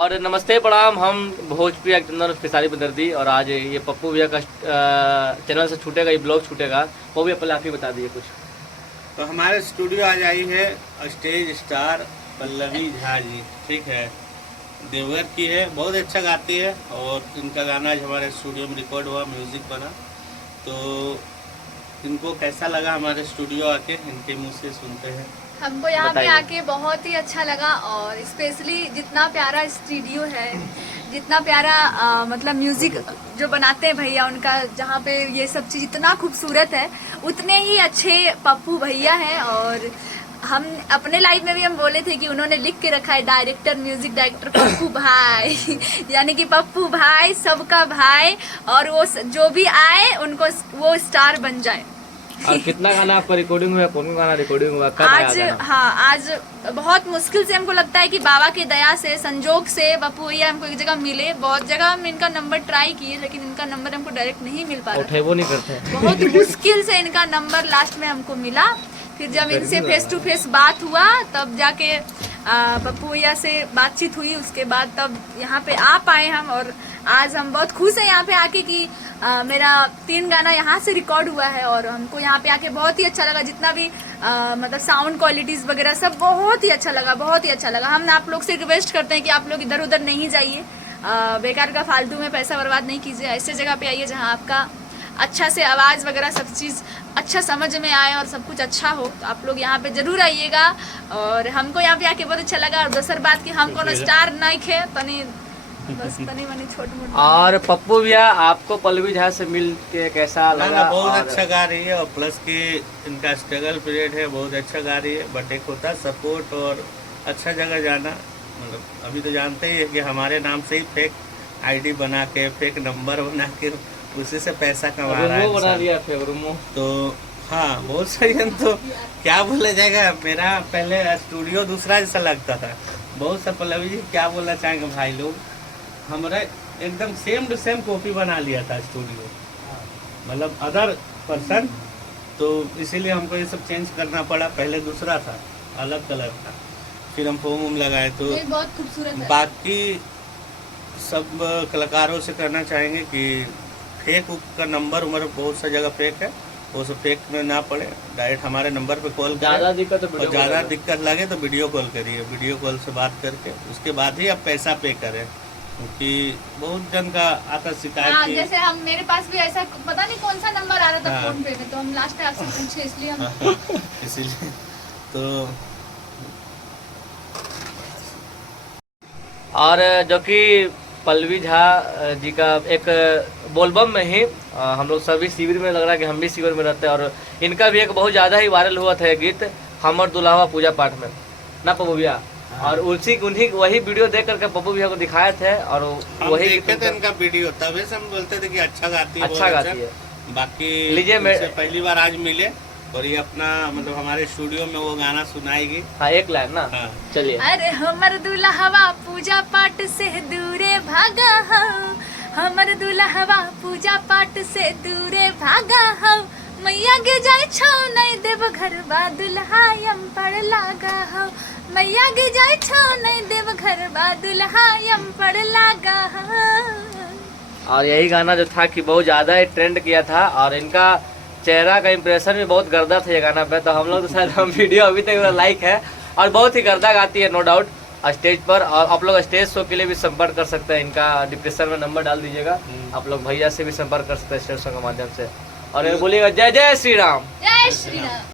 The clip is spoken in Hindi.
और नमस्ते प्रणाम। हम भोजपुरी एक्टर फिसारी बदर्दी और आज ये पप्पू भैया का चैनल से छूटेगा, ये ब्लॉग छूटेगा। वो भी पहले आप ही बता दीजिए कुछ। तो हमारे स्टूडियो आज आई है स्टेज स्टार पल्लवी झा जी, ठीक है, देवघर की है, बहुत अच्छा गाती है और इनका गाना आज हमारे स्टूडियो में रिकॉर्ड हुआ, म्यूजिक बना। तो इनको कैसा लगा हमारे स्टूडियो आके, इनके मुँह से सुनते हैं। हमको यहाँ पे आके बहुत ही अच्छा लगा और स्पेशली जितना प्यारा स्टूडियो है, जितना प्यारा मतलब म्यूजिक जो बनाते हैं भैया उनका, जहाँ पे ये सब चीज इतना खूबसूरत है, उतने ही अच्छे पप्पू भैया हैं। और हम अपने लाइफ में भी हम बोले थे कि उन्होंने लिख के रखा है डायरेक्टर, म्यूजिक डायरेक्टर पप्पू भाई यानी कि पप्पू भाई सबका भाई, और वो जो भी आए उनको वो स्टार बन जाए। और कितना गाना आपका रिकॉर्डिंग हुआ, कौन गाना रिकॉर्डिंग हुआ, कब आज? हाँ, आज बहुत मुश्किल से हमको लगता है कि बाबा के दया से, संजोग से पप्पू भैया हमको एक जगह मिले। बहुत जगह हम इनका नंबर ट्राई किए लेकिन इनका नंबर हमको डायरेक्ट नहीं मिल पा रहा, वो नहीं करते। बहुत मुश्किल से इनका नंबर लास्ट में हमको मिला। फिर जब इनसे फेस टू फेस बात हुआ तब जाके पप्पू भैया से बातचीत हुई, उसके बाद तब यहाँ पे आ पाए हम। और आज हम बहुत खुश हैं यहाँ पे आके कि मेरा 3 गाना यहाँ से रिकॉर्ड हुआ है और हमको यहाँ पे आके बहुत ही अच्छा लगा। जितना भी मतलब साउंड क्वालिटीज वगैरह सब बहुत ही अच्छा लगा, बहुत ही अच्छा लगा। हम आप लोग से रिक्वेस्ट करते हैं कि आप लोग इधर उधर नहीं जाइए, बेकार का फालतू में पैसा बर्बाद नहीं कीजिए। ऐसे जगह पे आइए जहाँ आपका अच्छा से आवाज़ वगैरह सब चीज़ अच्छा समझ में आए और सब कुछ अच्छा हो। तो आप लोग यहाँ पे जरूर आइएगा। और हमको यहाँ पे आके बहुत अच्छा लगा। और दूसरी बात कि हम कोनो स्टार नहीं खे, बस तनी मनी छोट मोट। और पप्पू भैया आपको पल्लवी झा से मिल के कैसा लगा? बहुत अच्छा गा रही है और प्लस की इनका स्ट्रगल पीरियड है, बहुत अच्छा गा रही है। बट एक होता है सपोर्ट और अच्छा जगह जाना। मतलब अभी तो जानते ही है कि हमारे नाम से ही फेक आईडी बना के, फेक नंबर बना के उसी से पैसा कमा रहा है, बना दिया तो हाँ बहुत सही है। तो क्या बोला जाएगा, मेरा पहले स्टूडियो दूसरा जैसा लगता था। बहुत सा पल्लवी जी क्या बोलना चाहेंगे भाई लोग, हमारा एकदम सेम टू सेम कॉपी बना लिया था स्टूडियो, मतलब अदर पर्सन। तो इसीलिए हमको ये सब चेंज करना पड़ा। पहले दूसरा था, अलग कलर था, फिर हम फोम लगाए। तो बहुत खूबसूरत है। बाकी सब कलाकारों से कहना चाहेंगे कि फेक का नंबर उम्र बहुत सा जगह फेक है, वो सब फेक में ना पड़े, डायरेक्ट हमारे नंबर पे कॉल करें। ज़्यादा दिक्कत लगे तो वीडियो कॉल करिए, वीडियो कॉल से बात करके उसके बाद ही आप पैसा पे करें। क्योंकि बहुत जन का आता शिकायत। हाँ, जैसे हम मेरे पास भी ऐसा पता नहीं कौन सा नंबर आ रहा था फोन पे में, तो हम लास्ट में आपसे पूछे इसलिए हम इसीलिए तो। और जो कि पल्लवी झा जी का एक बोलबम में ही हम लोग सभी शिविर में, लग रहा है कि हम भी शिविर में रहते हैं। और इनका भी एक बहुत ज़्यादा ही वायरल हुआ था गीत, हमर दुल्हावा पूजा पाठ में ना पप्पू भैया। और उन्हीं वही वीडियो देख करके पप्पू भैया को दिखाए थे और वही देखे थे इनका वीडियो, तभी से हम बोलते थे कि अच्छा गाती है, अच्छा गाती है। बाकी लीजिए, पहली बार आज मिले और ये अपना मतलब हमारे स्टूडियो में वो गाना सुनाएगी। हाँ, एक लाइन ना। हाँ। चलिए। अरे हमर दुल्हवा पूजा पाठ से दूरे भागा हो, हमर दुल्हवा पूजा पाठ से दूरे भागा हो, मैया गे जाय छौ नहीं देव घर बा दुल्हायम पड़ लागा हो, मैया गे जाय छौ नहीं देव घर बा दुल्हायम पड़ लागा हो। और यही गाना जो था कि बहुत ज़्यादा ही ट्रेंड किया था और इनका चेहरा का इम्प्रेशन भी बहुत गर्दा था ये गाना पे। तो हम लोग तो शायद हम वीडियो अभी तक लाइक है और बहुत ही गर्दा गाती है नो डाउट स्टेज पर। और आप लोग स्टेज शो के लिए भी संपर्क कर सकते हैं, इनका डिस्क्रिप्शन में नंबर डाल दीजिएगा। आप लोग भैया से भी संपर्क कर सकते हैं स्टेज शो के माध्यम से। और बोलिएगा जय जय श्री राम। जय श्री राम।